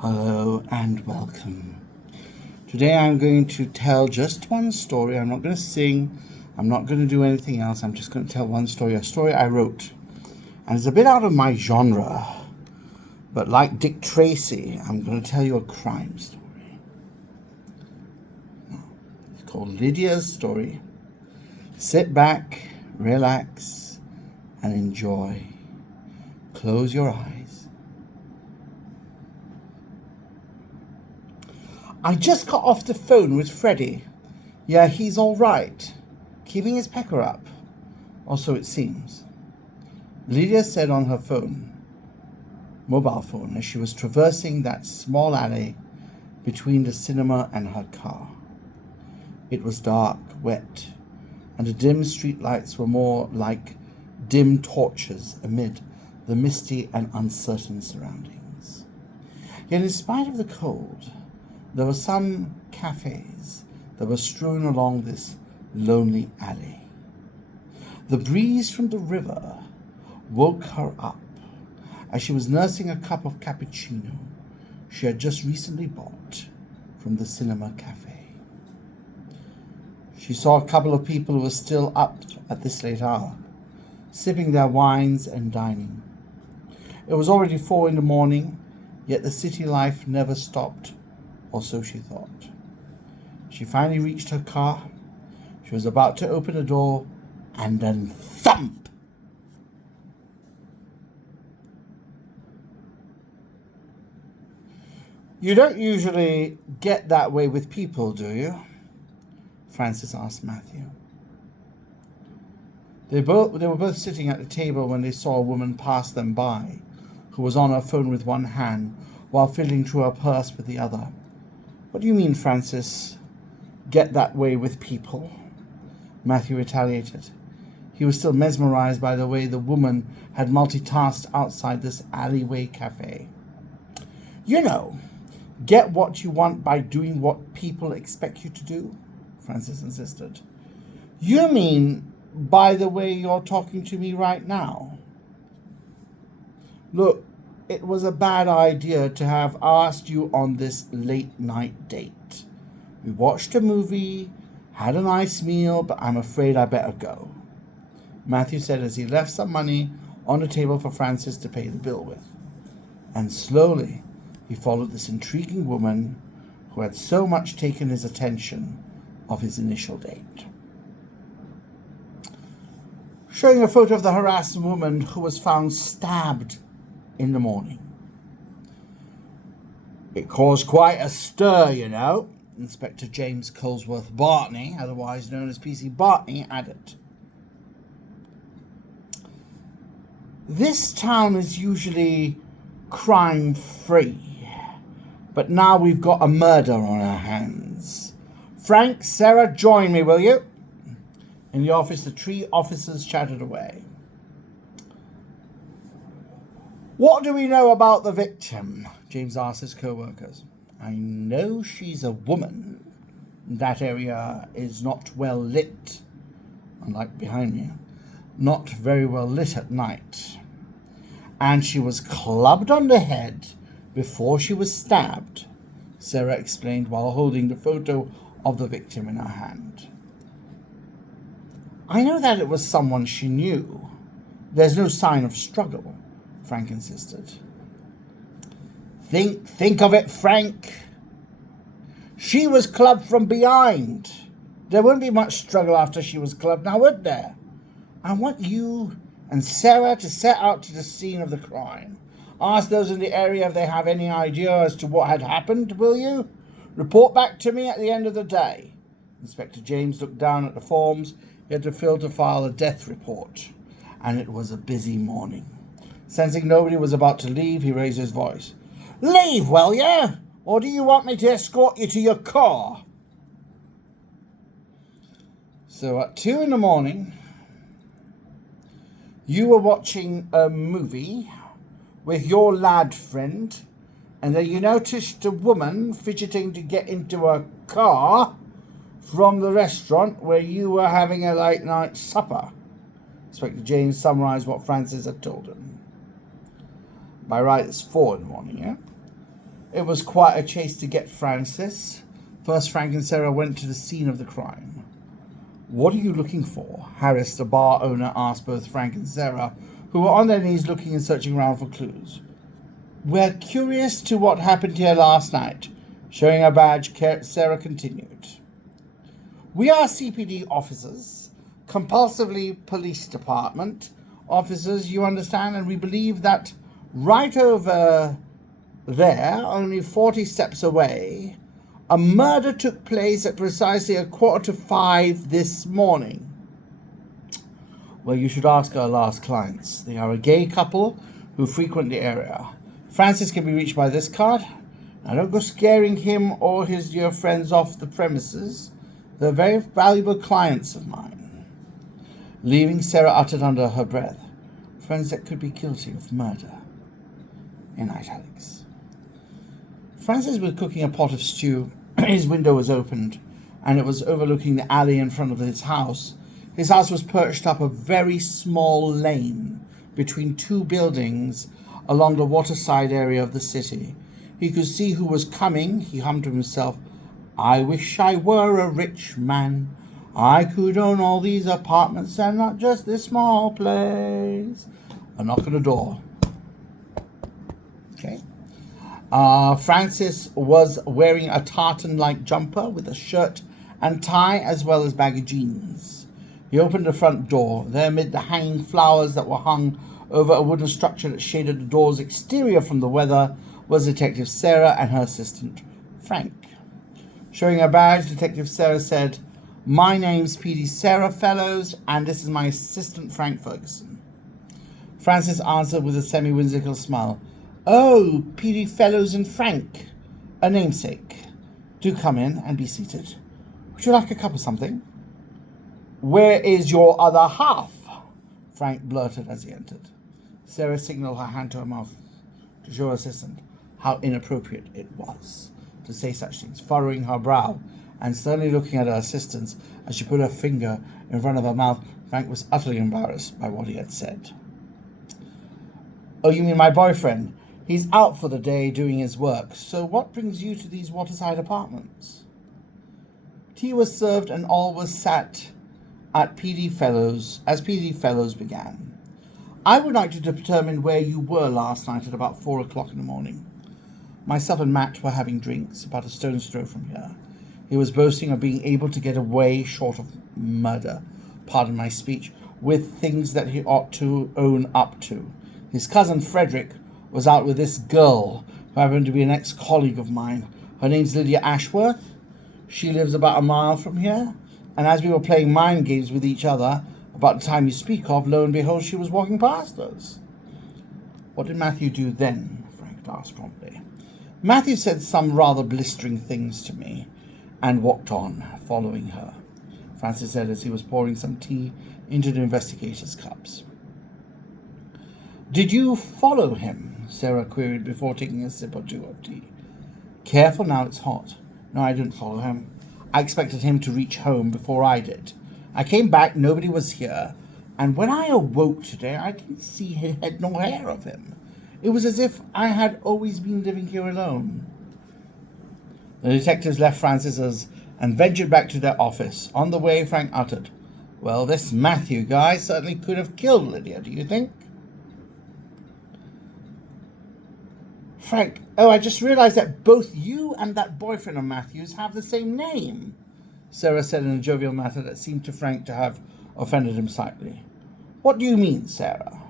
Hello and welcome. Today I'm going to tell just one story. I'm not going to sing. I'm not going to do anything else. I'm just going to tell one story, a story I wrote. And it's a bit out of my genre. But like Dick Tracy, I'm going to tell you a crime story. It's called Lydia's Story. Sit back, relax, and enjoy. Close your eyes. I just got off the phone with Freddie. Yeah, he's all right. Keeping his pecker up. Or so it seems. Lydia said on her mobile phone, as she was traversing that small alley between the cinema and her car. It was dark, wet, and the dim street lights were more like dim torches amid the misty and uncertain surroundings. Yet in spite of the cold, there were some cafes that were strewn along this lonely alley. The breeze from the river woke her up as she was nursing a cup of cappuccino she had just recently bought from the cinema cafe. She saw a couple of people who were still up at this late hour, sipping their wines and dining. It was already 4 a.m, yet the city life never stopped, or so she thought. She finally reached her car. She was about to open the door, and then thump! You don't usually get that way with people, do you? Francis asked Matthew. They were both sitting at the table when they saw a woman pass them by, who was on her phone with one hand while fiddling through her purse with the other. What do you mean, Francis? Get that way with people? Matthew retaliated. He was still mesmerized by the way the woman had multitasked outside this alleyway cafe. You know, get what you want by doing what people expect you to do, Francis insisted. You mean by the way you're talking to me right now? Look, it was a bad idea to have asked you on this late-night date. We watched a movie, had a nice meal, but I'm afraid I better go, Matthew said as he left some money on the table for Francis to pay the bill with. And slowly, he followed this intriguing woman who had so much taken his attention of his initial date. Showing a photo of the harassed woman who was found stabbed in the morning. It caused quite a stir, you know, Inspector James Colesworth Bartney, otherwise known as PC Bartney, added. This town is usually crime-free, but now we've got a murder on our hands. Frank, Sarah, join me, will you? In the office, the 3 officers chatted away. What do we know about the victim? James asked his co-workers. I know she's a woman. That area is not well lit. Unlike behind me, not very well lit at night. And she was clubbed on the head before she was stabbed, Sarah explained while holding the photo of the victim in her hand. I know that it was someone she knew. There's no sign of struggle, Frank insisted. Think of it, Frank. She was clubbed from behind. There wouldn't be much struggle after she was clubbed, now would there? I want you and Sarah to set out to the scene of the crime. Ask those in the area if they have any idea as to what had happened, will you? Report back to me at the end of the day. Inspector James looked down at the forms he had to fill to file a death report, and it was a busy morning. Sensing nobody was about to leave, he raised his voice. Leave, will you? Or do you want me to escort you to your car? So at 2 a.m, you were watching a movie with your lad friend, and then you noticed a woman fidgeting to get into a car from the restaurant where you were having a late-night supper. Inspector James summarized what Francis had told him. By right, it's 4 a.m, yeah? It was quite a chase to get Francis. First, Frank and Sarah went to the scene of the crime. What are you looking for? Harris, the bar owner, asked both Frank and Sarah, who were on their knees looking and searching around for clues. We're curious to what happened here last night. Showing her badge, Sarah continued. We are CPD officers, compulsively police department officers, you understand, and we believe that right over there, only 40 steps away, a murder took place at precisely 4:45 this morning. Well, you should ask our last clients. They are a gay couple who frequent the area. Francis can be reached by this card. Now, don't go scaring him or his dear friends off the premises. They're very valuable clients of mine. Leaving, Sarah uttered under her breath, friends that could be guilty of murder. In italics. Francis was cooking a pot of stew. His window was opened, and it was overlooking the alley in front of his house. His house was perched up a very small lane between two buildings along the waterside area of the city. He could see who was coming. He hummed to himself, I wish I were a rich man. I could own all these apartments and not just this small place. A knock on the door. Okay. Francis was wearing a tartan-like jumper with a shirt and tie as well as baggy jeans. He opened the front door. There, amid the hanging flowers that were hung over a wooden structure that shaded the door's exterior from the weather, was Detective Sarah and her assistant, Frank. Showing her badge, Detective Sarah said, My name's PD Sarah Fellows, and this is my assistant, Frank Ferguson. Francis answered with a semi-whimsical smile. Oh, PD Fellows and Frank, a namesake. Do come in and be seated. Would you like a cup of something? Where is your other half? Frank blurted as he entered. Sarah signaled her hand to her mouth to show her assistant how inappropriate it was to say such things, furrowing her brow and sternly looking at her assistant as she put her finger in front of her mouth. Frank was utterly embarrassed by what he had said. Oh, you mean my boyfriend? He's out for the day doing his work. So what brings you to these waterside apartments? Tea was served and all was sat at PD Fellows as PD Fellows began. I would like to determine where you were last night at about 4 o'clock in the morning. Myself and Matt were having drinks about a stone's throw from here. He was boasting of being able to get away short of murder, pardon my speech, with things that he ought to own up to. His cousin Frederick was out with this girl, who happened to be an ex-colleague of mine. Her name's Lydia Ashworth. She lives about a mile from here. And as we were playing mind games with each other, about the time you speak of, lo and behold, she was walking past us. What did Matthew do then? Frank asked promptly. Matthew said some rather blistering things to me and walked on, following her, Francis said as he was pouring some tea into the investigator's cups. Did you follow him? Sarah queried before taking a sip or two of tea. Careful now, it's hot. No, I didn't follow him. I expected him to reach home before I did. I came back, nobody was here, and when I awoke today, I didn't see head nor hair of him. It was as if I had always been living here alone. The detectives left Francis's and ventured back to their office. On the way, Frank uttered, Well, this Matthew guy certainly could have killed Lydia, do you think? Frank, I just realized that both you and that boyfriend of Matthew's have the same name, Sarah said in a jovial manner that seemed to Frank to have offended him slightly. What do you mean, Sarah?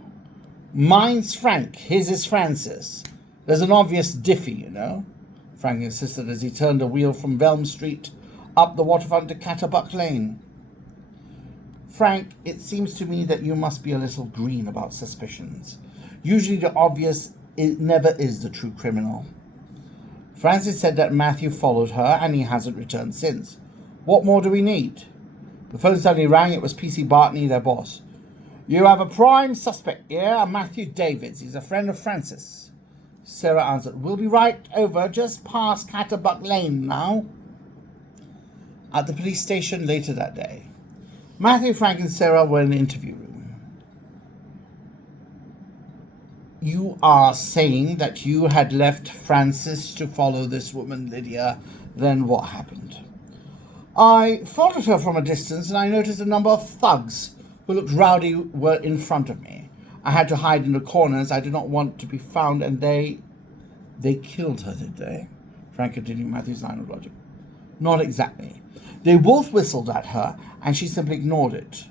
Mine's Frank, his is Francis. There's an obvious diffy, you know, Frank insisted as he turned a wheel from Velm Street up the waterfront to Catterbuck Lane. Frank, it seems to me that you must be a little green about suspicions. Usually the obvious never is the true criminal. Francis said that Matthew followed her and he hasn't returned since. What more do we need? The phone suddenly rang. It was P.C. Bartney, their boss. You have a prime suspect here, Matthew Davids. He's a friend of Francis. Sarah answered, We'll be right over, just past Catterbuck Lane now. At the police station later that day, Matthew, Frank and Sarah were in the interview room. You are saying that you had left Francis to follow this woman, Lydia. Then what happened? I followed her from a distance, and I noticed a number of thugs who looked rowdy were in front of me. I had to hide in the corners. I did not want to be found, and they killed her, did they? Frank continued Matthew's line of logic. Not exactly. They both whistled at her, and she simply ignored it.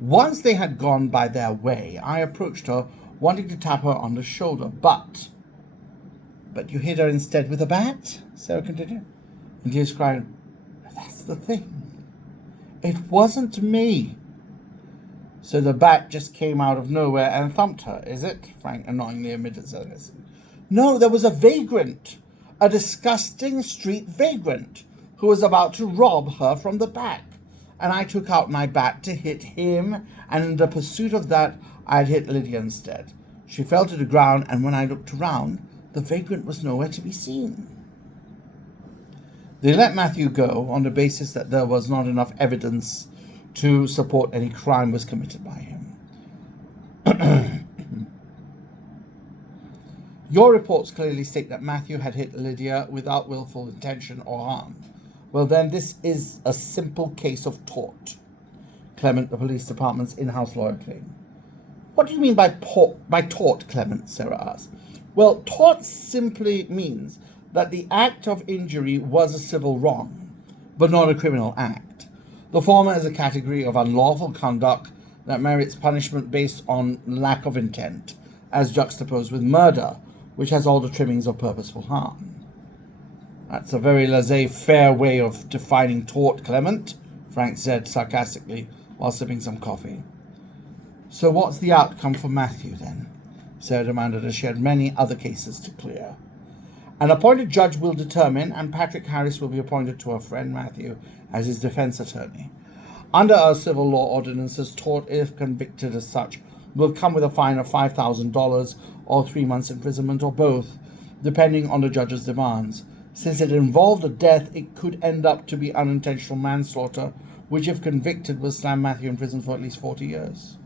Once they had gone by their way, I approached her, wanting to tap her on the shoulder, but you hit her instead with a bat? Sarah continued. And he cried, that's the thing. It wasn't me. So the bat just came out of nowhere and thumped her, is it? Frank annoyingly admitted. No, there was a vagrant, a disgusting street vagrant, who was about to rob her from the back. And I took out my bat to hit him, and in the pursuit of that, I had hit Lydia instead. She fell to the ground, and when I looked around, the vagrant was nowhere to be seen. They let Matthew go on the basis that there was not enough evidence to support any crime was committed by him. Your reports clearly state that Matthew had hit Lydia without willful intention or harm. Well, then this is a simple case of tort. Clement, the police department's in-house lawyer, claimed. What do you mean by tort, Clement? Sarah asked. Well, tort simply means that the act of injury was a civil wrong, but not a criminal act. The former is a category of unlawful conduct that merits punishment based on lack of intent, as juxtaposed with murder, which has all the trimmings of purposeful harm. That's a very laissez-faire way of defining tort, Clement, Frank said sarcastically while sipping some coffee. So what's the outcome for Matthew, then? Sarah demanded, as she had many other cases to clear. An appointed judge will determine, and Patrick Harris will be appointed to her friend Matthew as his defense attorney. Under our civil law ordinances, tort, if convicted as such, will come with a fine of $5,000 or 3 months imprisonment, or both, depending on the judge's demands. Since it involved a death, it could end up to be unintentional manslaughter, which, if convicted, will slam Matthew in prison for at least 40 years.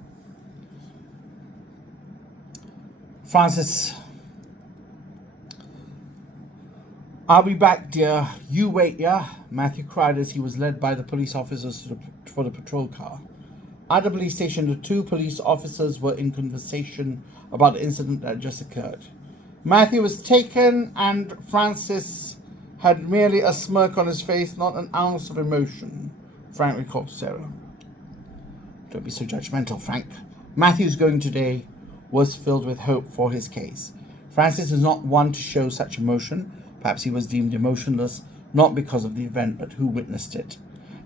Francis, I'll be back, dear. You wait, yeah? Matthew cried as he was led by the police officers for the patrol car. At the police station, the two police officers were in conversation about the incident that just occurred. Matthew was taken, and Francis had merely a smirk on his face, not an ounce of emotion, Frank recalled to Sarah. Don't be so judgmental, Frank. Matthew's going today was filled with hope for his case. Francis is not one to show such emotion. Perhaps he was deemed emotionless, not because of the event, but who witnessed it.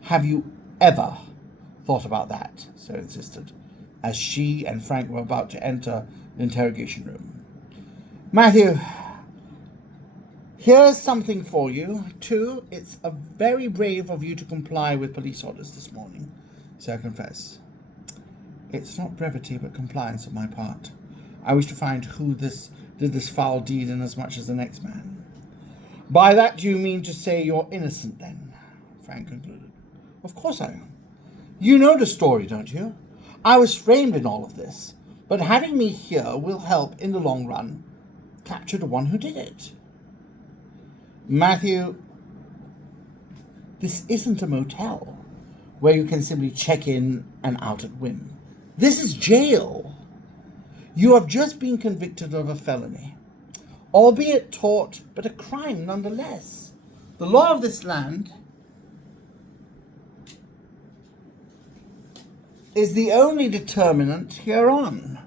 Have you ever thought about that? Sarah insisted, as she and Frank were about to enter the interrogation room. Matthew, here's something for you, too. It's very brave of you to comply with police orders this morning, Sarah confessed. It's not brevity, but compliance on my part. I wish to find who did this foul deed inasmuch as the next man. By that do you mean to say you're innocent, then? Frank concluded. Of course I am. You know the story, don't you? I was framed in all of this, but having me here will help, in the long run, capture the one who did it. Matthew, this isn't a motel where you can simply check in and out at whim. This is jail. You have just been convicted of a felony, albeit tort, but a crime nonetheless. The law of this land is the only determinant hereon,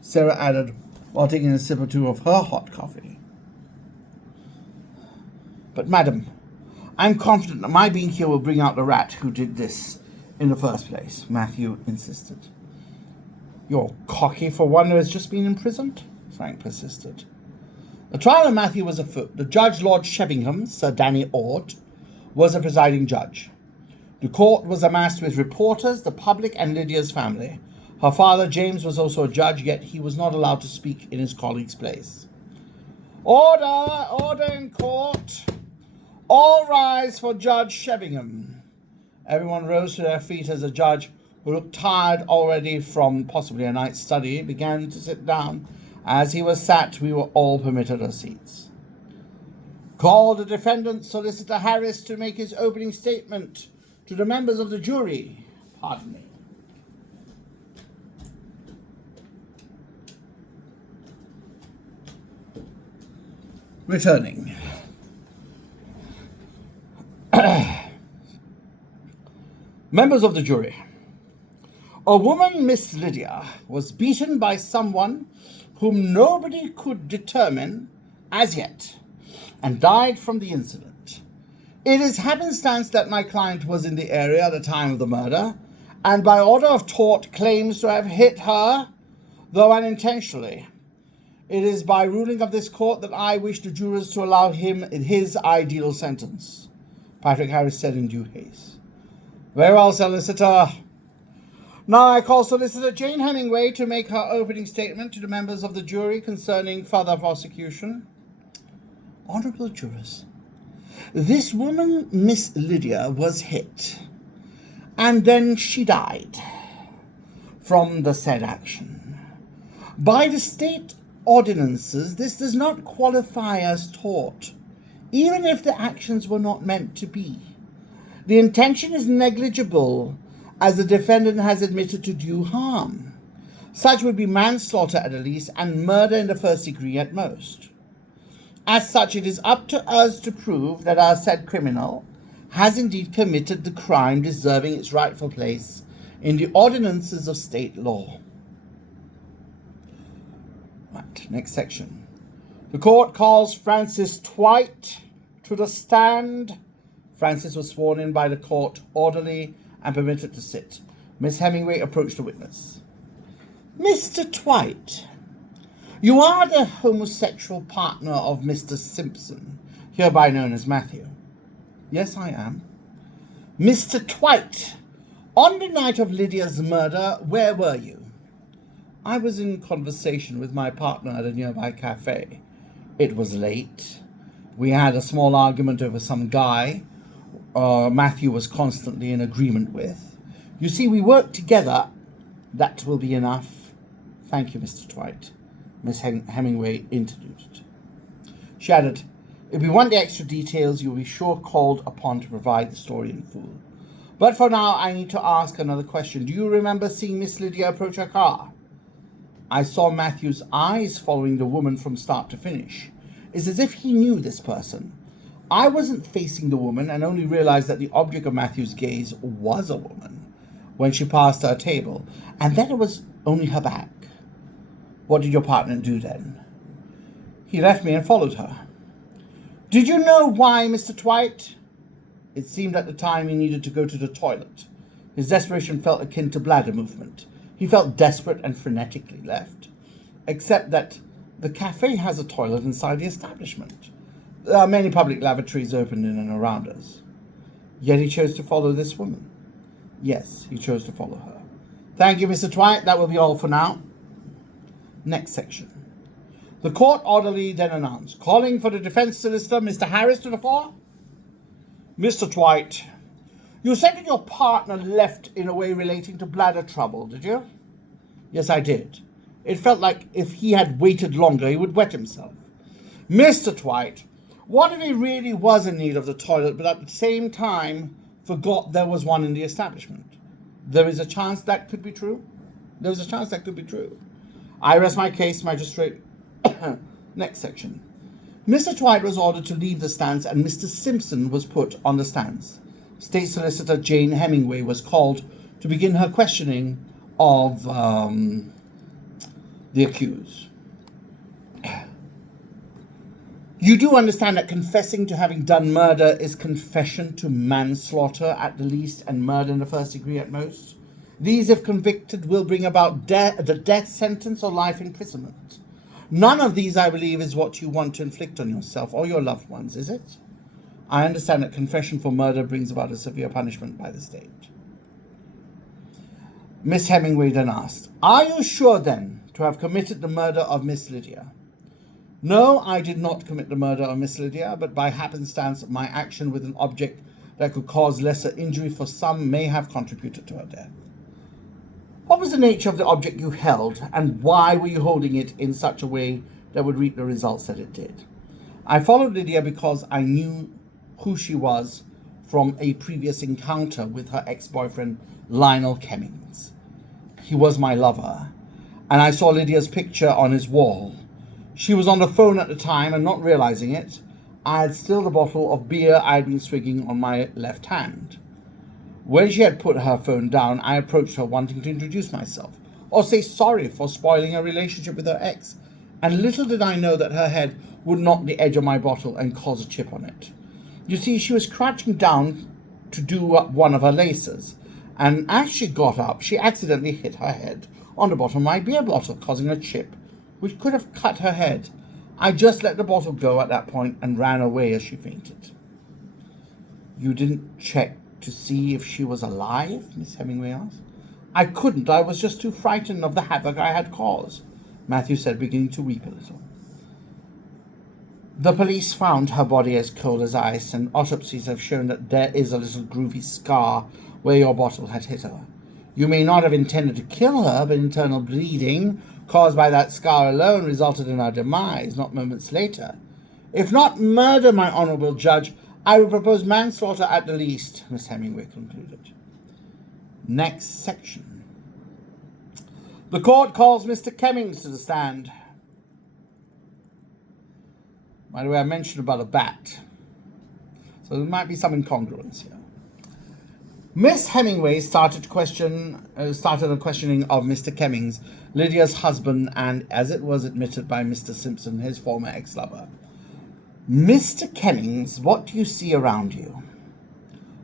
Sarah added while taking a sip or two of her hot coffee. But, madam, I'm confident that my being here will bring out the rat who did this in the first place, Matthew insisted. You're cocky for one who has just been imprisoned, Frank persisted. The trial of Matthew was afoot. The judge, Lord Shevingham, Sir Danny Ord, was a presiding judge. The court was amassed with reporters, the public, and Lydia's family. Her father, James, was also a judge, yet he was not allowed to speak in his colleague's place. Order! Order in court! All rise for Judge Shevingham. Everyone rose to their feet as the judge, who looked tired already from possibly a night's study, began to sit down, As he was sat, we were all permitted our seats. Call the defendant, Solicitor Harris, to make his opening statement to the members of the jury. Pardon me. Returning. Members of the jury. A woman, Miss Lydia, was beaten by someone whom nobody could determine as yet, and died from the incident. It is happenstance that my client was in the area at the time of the murder, and by order of tort claims to have hit her, though unintentionally. It is by ruling of this court that I wish the jurors to allow him his ideal sentence, Patrick Harris said in due haste. Very well, Solicitor. Now I call Solicitor Jane Hemingway to make her opening statement to the members of the jury concerning further prosecution. Honourable jurors, this woman, Miss Lydia, was hit, and then she died from the said action. By the state ordinances, this does not qualify as tort, even if the actions were not meant to be. The intention is negligible, as the defendant has admitted to due harm. Such would be manslaughter at the least, and murder in the first degree at most. As such, it is up to us to prove that our said criminal has indeed committed the crime deserving its rightful place in the ordinances of state law. Right, next section. The court calls Francis Twite to the stand. Francis was sworn in by the court orderly and permitted to sit. Miss Hemingway approached the witness. Mr. Twite, you are the homosexual partner of Mr. Simpson, hereby known as Matthew. Yes, I am. Mr. Twite, on the night of Lydia's murder, where were you? I was in conversation with my partner at a nearby cafe. It was late. We had a small argument over some guy Matthew was constantly in agreement with. You see, we worked together. That will be enough. Thank you, Mr. Twite, Miss Hemingway introduced. She added, if we want the extra details, you will be sure called upon to provide the story in full. But for now, I need to ask another question. Do you remember seeing Miss Lydia approach her car? I saw Matthew's eyes following the woman from start to finish. It's as if he knew this person. I wasn't facing the woman and only realized that the object of Matthew's gaze was a woman when she passed her table, and that it was only her back. What did your partner do then? He left me and followed her. Did you know why, Mr. Twite? It seemed at the time he needed to go to the toilet. His desperation felt akin to bladder movement. He felt desperate and frenetically left, except that the cafe has a toilet inside the establishment. There are many public lavatories open in and around us. Yet he chose to follow this woman. Yes, he chose to follow her. Thank you, Mr. Twite. That will be all for now. Next section. The court orderly then announced, calling for the defense solicitor, Mr. Harris, to the floor. Mr. Twite, you said that your partner left in a way relating to bladder trouble, did you? Yes, I did. It felt like if he had waited longer, he would wet himself. Mr. Twite, what if he really was in need of the toilet, but at the same time forgot there was one in the establishment? There is a chance that could be true? There is a chance that could be true. I rest my case, magistrate. Next section. Mr. Twite was ordered to leave the stands and Mr. Simpson was put on the stands. State Solicitor Jane Hemingway was called to begin her questioning of the accused. You do understand that confessing to having done murder is confession to manslaughter at the least and murder in the first degree at most? These, if convicted, will bring about the death sentence or life imprisonment. None of these, I believe, is what you want to inflict on yourself or your loved ones, is it? I understand that confession for murder brings about a severe punishment by the state. Miss Hemingway then asked, are you sure then to have committed the murder of Miss Lydia? No, I did not commit the murder of Miss Lydia, but by happenstance my action with an object that could cause lesser injury for some may have contributed to her death. What was the nature of the object you held, and why were you holding it in such a way that would reap the results that it did? I followed Lydia because I knew who she was from a previous encounter with her ex-boyfriend, Lionel Cummings. He was my lover, and I saw Lydia's picture on his wall. She was on the phone at the time, and not realizing it, I had still the bottle of beer I had been swigging on my left hand. When she had put her phone down, I approached her wanting to introduce myself, or say sorry for spoiling her relationship with her ex, and little did I know that her head would knock the edge of my bottle and cause a chip on it. You see, she was crouching down to do up one of her laces, and as she got up, she accidentally hit her head on the bottom of my beer bottle, causing a chip, which could have cut her head. I just let the bottle go at that point and ran away as she fainted. You didn't check to see if she was alive? Miss Hemingway asked. I couldn't. I was just too frightened of the havoc I had caused, Matthew said, beginning to weep a little. The police found her body as cold as ice, and autopsies have shown that there is a little groovy scar where your bottle had hit her. You may not have intended to kill her, but internal bleeding caused by that scar alone resulted in her demise, not moments later. If not murder, my honourable judge, I would propose manslaughter at the least, Miss Hemingway concluded. Next section. The court calls Mr. Cummings to the stand. By the way, I mentioned about a bat, so there might be some incongruence here. Miss Hemingway started the questioning of Mr. Cummings, Lydia's husband, and, as it was admitted by Mr. Simpson, his former ex-lover. Mr. Cummings, what do you see around you?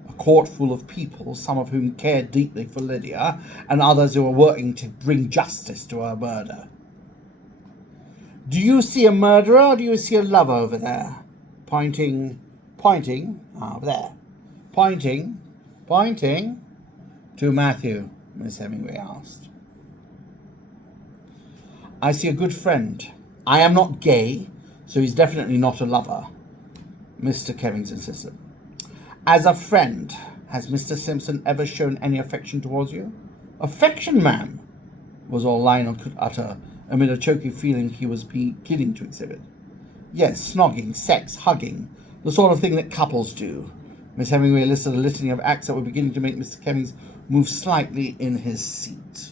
A court full of people, some of whom cared deeply for Lydia, and others who were working to bring justice to her murder. Do you see a murderer, or do you see a lover over there? Pointing, over there. Pointing to Matthew, Miss Hemingway asked. I see a good friend. I am not gay, so he's definitely not a lover, Mr. Cummings insisted. As a friend, has Mr. Simpson ever shown any affection towards you? Affection, ma'am, was all Lionel could utter amid a choky feeling he was beginning to exhibit. Yes, snogging, sex, hugging, the sort of thing that couples do. Miss Hemingway listed a litany of acts that were beginning to make Mr. Cummings move slightly in his seat.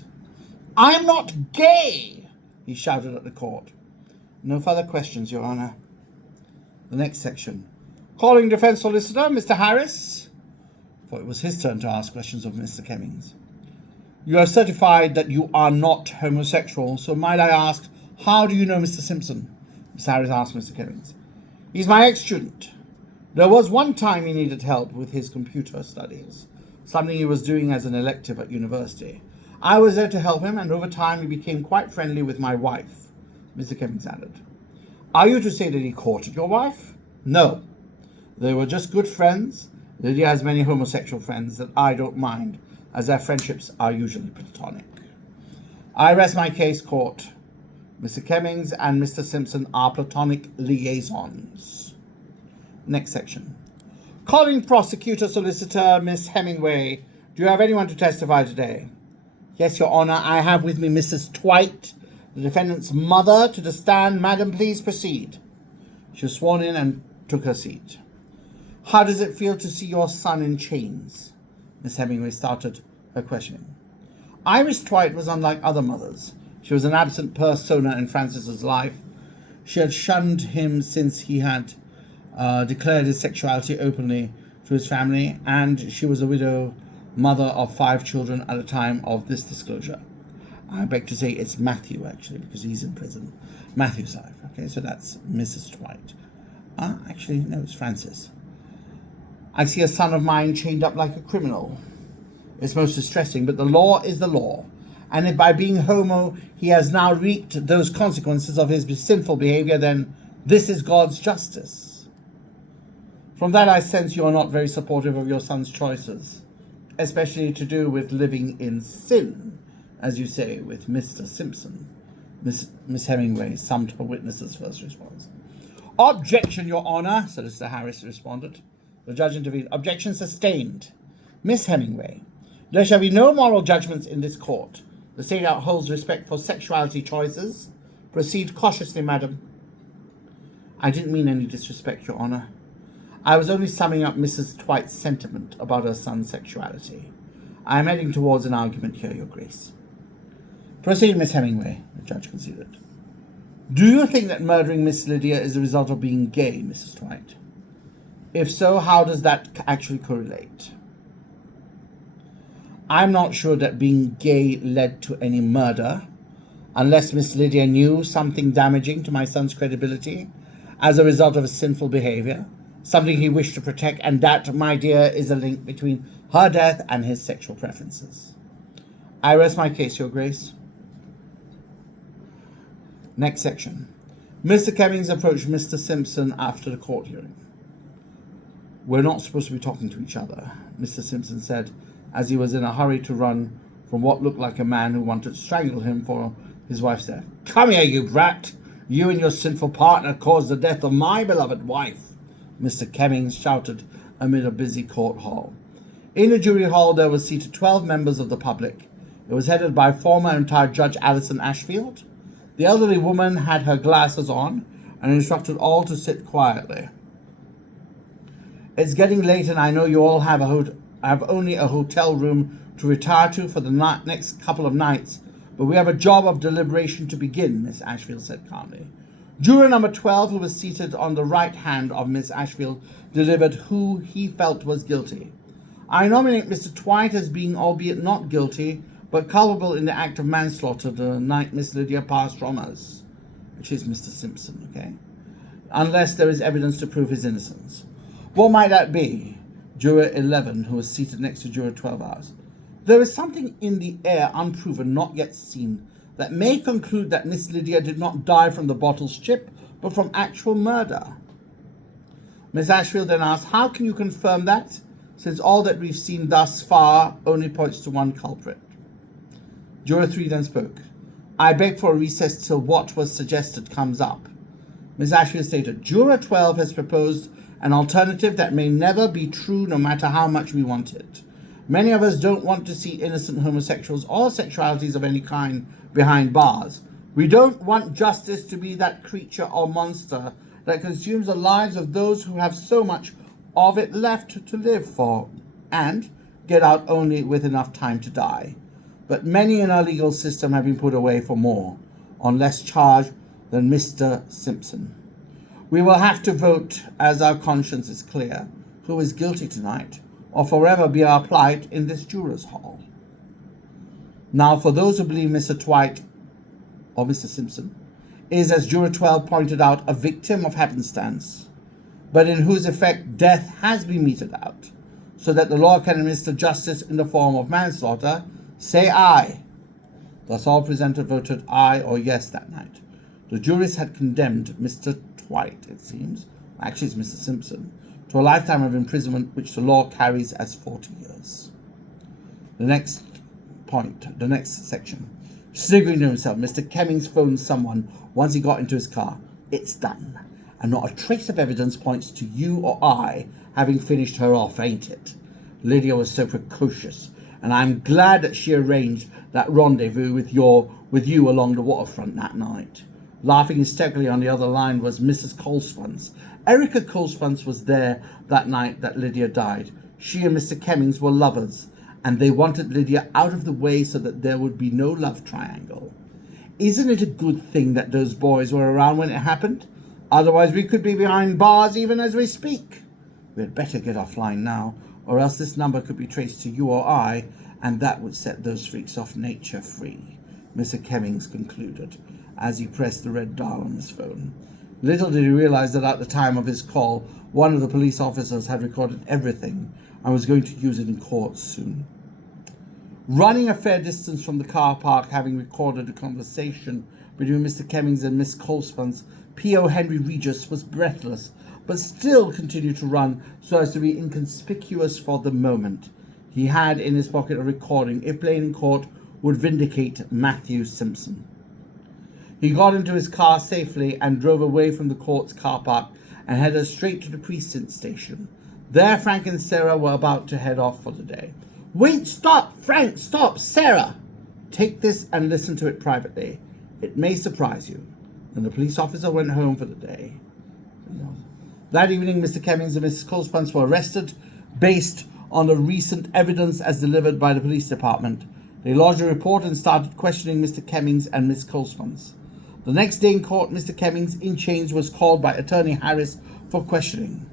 I'm not gay, he shouted at the court. No further questions, Your Honour. The next section. Calling defence solicitor, Mr. Harris. For it was his turn to ask questions of Mr. Cummings. You have certified that you are not homosexual, so might I ask, how do you know Mr. Simpson? Mr. Harris asked Mr. Cummings. He's my ex-student. There was one time he needed help with his computer studies, something he was doing as an elective at university. I was there to help him, and over time he became quite friendly with my wife, Mr. Cummings added. Are you to say that he courted your wife? No. They were just good friends. Lydia has many homosexual friends that I don't mind, as their friendships are usually platonic. I rest my case, court. Mr. Cummings and Mr. Simpson are platonic liaisons. Next section. Calling prosecutor solicitor Miss Hemingway. Do you have anyone to testify today? Yes, Your Honour, I have with me Mrs. Twite, the defendant's mother, to the stand. Madam, please proceed. She was sworn in and took her seat. How does it feel to see your son in chains? Miss Hemingway started her questioning. Iris Twite was unlike other mothers. She was an absent persona in Francis's life. She had shunned him since he had declared his sexuality openly to his family, and she was a widow, mother of 5 children at the time of this disclosure. I beg to say it's Matthew, actually, because he's in prison. Matthew's life. Okay, so that's Mrs. Twite. Actually, no, it's Francis. I see a son of mine chained up like a criminal. It's most distressing, but the law is the law. And if by being homo he has now reaped those consequences of his sinful behavior, then this is God's justice. From that I sense you are not very supportive of your son's choices, especially to do with living in sin, as you say, with Mr. Simpson. Miss Hemingway summed her witness's first response. Objection, Your Honour, Solicitor Harris responded. The judge intervened. Objection sustained. Miss Hemingway, there shall be no moral judgments in this court. The state upholds respect for sexuality choices. Proceed cautiously, madam. I didn't mean any disrespect, Your Honour. I was only summing up Mrs. Twite's sentiment about her son's sexuality. I am heading towards an argument here, Your Grace. Proceed, Miss Hemingway, the judge considered. Do you think that murdering Miss Lydia is a result of being gay, Mrs. Twite? If so, how does that actually correlate? I'm not sure that being gay led to any murder, unless Miss Lydia knew something damaging to my son's credibility as a result of his sinful behavior, something he wished to protect, and that, my dear, is a link between her death and his sexual preferences. I rest my case, Your Grace. Next section. Mr. Cummings approached Mr. Simpson after the court hearing. We're not supposed to be talking to each other, Mr. Simpson said, as he was in a hurry to run from what looked like a man who wanted to strangle him for his wife's death. Come here, you brat! You and your sinful partner caused the death of my beloved wife, Mr. Cummings shouted amid a busy court hall. In the jury hall there were seated 12 members of the public. It was headed by former and retired Judge Alison Ashfield. The elderly woman had her glasses on and instructed all to sit quietly. It's getting late and I know you all have only a hotel room to retire to for the next couple of nights, but we have a job of deliberation to begin, Miss Ashfield said calmly. Juror number 12, who was seated on the right hand of Miss Ashfield, delivered who he felt was guilty. I nominate Mr. Twite as being, albeit not guilty, but culpable in the act of manslaughter the night Miss Lydia passed from us, which is Mr. Simpson, okay? Unless there is evidence to prove his innocence. What might that be? Juror 11, who was seated next to Juror 12, asked. There is something in the air unproven, not yet seen, that may conclude that Miss Lydia did not die from the bottle's chip, but from actual murder. Miss Ashfield then asked, how can you confirm that, since all that we've seen thus far only points to one culprit? Juror 3 then spoke. I beg for a recess till what was suggested comes up. Miss Ashfield stated, Juror 12 has proposed an alternative that may never be true no matter how much we want it. Many of us don't want to see innocent homosexuals or sexualities of any kind behind bars. We don't want justice to be that creature or monster that consumes the lives of those who have so much of it left to live for and get out only with enough time to die. But many in our legal system have been put away for more, on less charge than Mr. Simpson. We will have to vote as our conscience is clear, who is guilty tonight, or forever be our plight in this jurors' hall. Now, for those who believe Mr. Twite, or Mr. Simpson, is, as Juror 12 pointed out, a victim of happenstance, but in whose effect death has been meted out, so that the law can administer justice in the form of manslaughter, say aye. Thus all present voted aye or yes that night. The juries had condemned Mr. Twite, it seems, actually it's Mr. Simpson, to a lifetime of imprisonment which the law carries as 40 years. The next section. Sniggering to himself, Mr. Cummings phoned someone once he got into his car. It's done, and not a trace of evidence points to you or I having finished her off, ain't it? Lydia was so precocious, and I'm glad that she arranged that rendezvous with you along the waterfront that night. Laughing hysterically on the other line was Mrs. Colespunce. Erica Colespunce was there that night that Lydia died. She and Mr. Cummings were lovers, and they wanted Lydia out of the way so that there would be no love triangle. Isn't it a good thing that those boys were around when it happened? Otherwise we could be behind bars even as we speak. We had better get offline now, or else this number could be traced to you or I, and that would set those freaks off nature free, Mr. Cummings concluded, as he pressed the red dial on his phone. Little did he realize that at the time of his call, one of the police officers had recorded everything and was going to use it in court soon. Running a fair distance from the car park, having recorded a conversation between Mr. Cummings and Miss Colespunce, P.O. Henry Regis was breathless, but still continued to run so as to be inconspicuous for the moment. He had in his pocket a recording, if played in court, would vindicate Matthew Simpson. He got into his car safely and drove away from the court's car park and headed straight to the precinct station. There, Frank and Sarah were about to head off for the day. Wait, stop! Frank, stop! Sarah! Take this and listen to it privately. It may surprise you." And the police officer went home for the day. That evening, Mr. Cummings and Mrs. Coulson were arrested based on the recent evidence as delivered by the police department. They lodged a report and started questioning Mr. Cummings and Miss Coulson. The next day in court, Mr. Cummings in chains was called by Attorney Harris for questioning.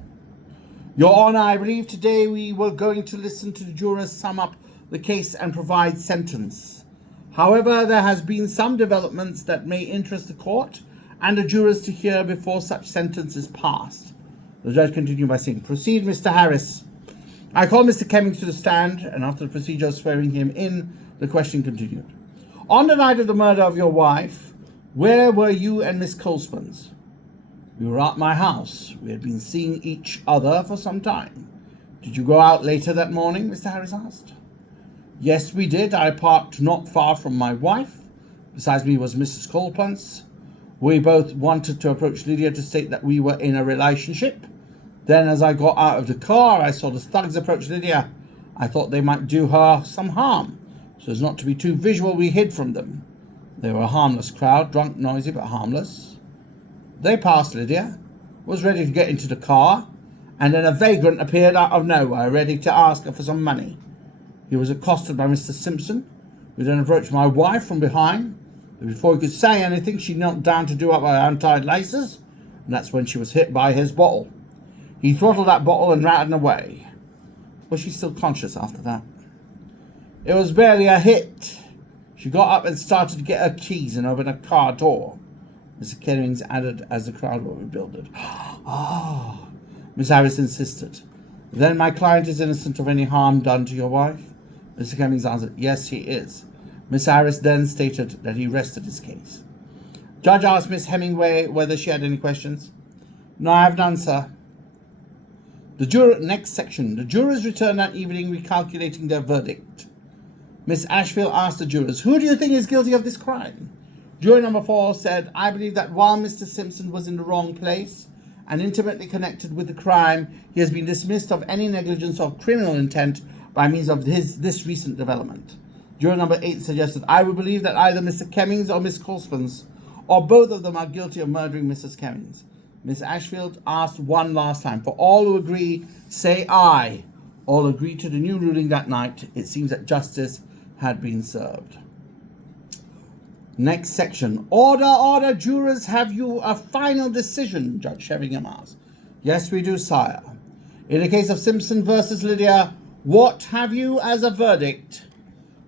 "Your Honor, I believe today we were going to listen to the jurors sum up the case and provide sentence. However, there has been some developments that may interest the court and the jurors to hear before such sentence is passed." The judge continued by saying, "Proceed, Mr. Harris." I called Mr. Cummings to the stand, and after the procedure of swearing him in, the question continued. "On the night of the murder of your wife, where were you and Miss Coulson?" "We were at my house. We had been seeing each other for some time." "Did you go out later that morning?" Mr. Harris asked. "Yes, we did. I parked not far from my wife. Besides me was Mrs. Coulson. We both wanted to approach Lydia to state that we were in a relationship. Then as I got out of the car, I saw the thugs approach Lydia. I thought they might do her some harm. So as not to be too visual, we hid from them. They were a harmless crowd, drunk, noisy, but harmless. They passed Lydia, was ready to get into the car, and then a vagrant appeared out of nowhere, ready to ask her for some money. He was accosted by Mr. Simpson, who then approached my wife from behind. Before he could say anything, she knelt down to do up her untied laces, and that's when she was hit by his bottle. He throttled that bottle and ran away." Was she still conscious after that? "It was barely a hit. She got up and started to get her keys and open a car door," Mr. Cummings added as the crowd were rebuilded. "Ah," Miss Harris insisted. "Then my client is innocent of any harm done to your wife?" Mr. Cummings answered, "Yes, he is." Miss Harris then stated that he rested his case. Judge asked Miss Hemingway whether she had any questions. "No, I have none, sir." Next section. The jurors returned that evening recalculating their verdict. Miss Ashfield asked the jurors, "Who do you think is guilty of this crime?" Juror number 4 said, "I believe that while Mr. Simpson was in the wrong place and intimately connected with the crime, he has been dismissed of any negligence or criminal intent by means of this recent development." Juror number 8 suggested, "I would believe that either Mr. Cummings or Miss Coulson, or both of them, are guilty of murdering Mrs. Cummings." Miss Ashfield asked one last time. For all who agree, say aye. All agreed to the new ruling that night. It seems that justice had been served. Next section. Order, order, jurors, have you a final decision? Judge Sheringham asked. "Yes, we do, sire. In the case of Simpson versus Lydia, what have you as a verdict?"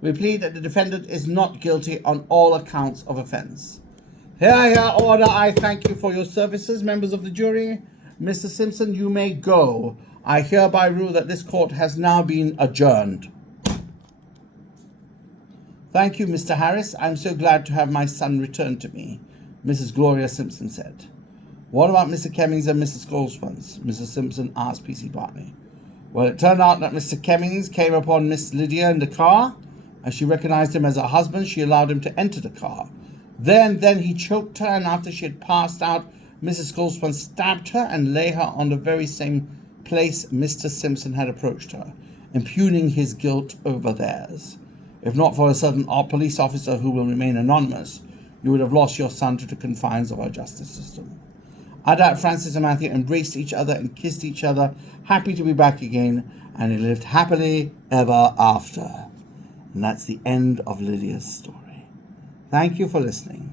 "We plead that the defendant is not guilty on all accounts of offence." Here, order. I thank you for your services, members of the jury. Mr. Simpson, you may go. I hereby rule that this court has now been adjourned. "Thank you, Mr. Harris. I'm so glad to have my son return to me," Mrs. Gloria Simpson said. "What about Mr. Cummings and Mrs. Coulson?" Mrs. Simpson asked P.C. Bartley. "Well, it turned out that Mr. Cummings came upon Miss Lydia in the car. As she recognized him as her husband, she allowed him to enter the car. Then he choked her, and after she had passed out, Mrs. Coulson stabbed her and lay her on the very same place Mr. Simpson had approached her, impugning his guilt over theirs. If not for a certain police officer who will remain anonymous, you would have lost your son to the confines of our justice system." At that, Francis and Matthew embraced each other and kissed each other, happy to be back again, and they lived happily ever after. And that's the end of Lydia's story. Thank you for listening.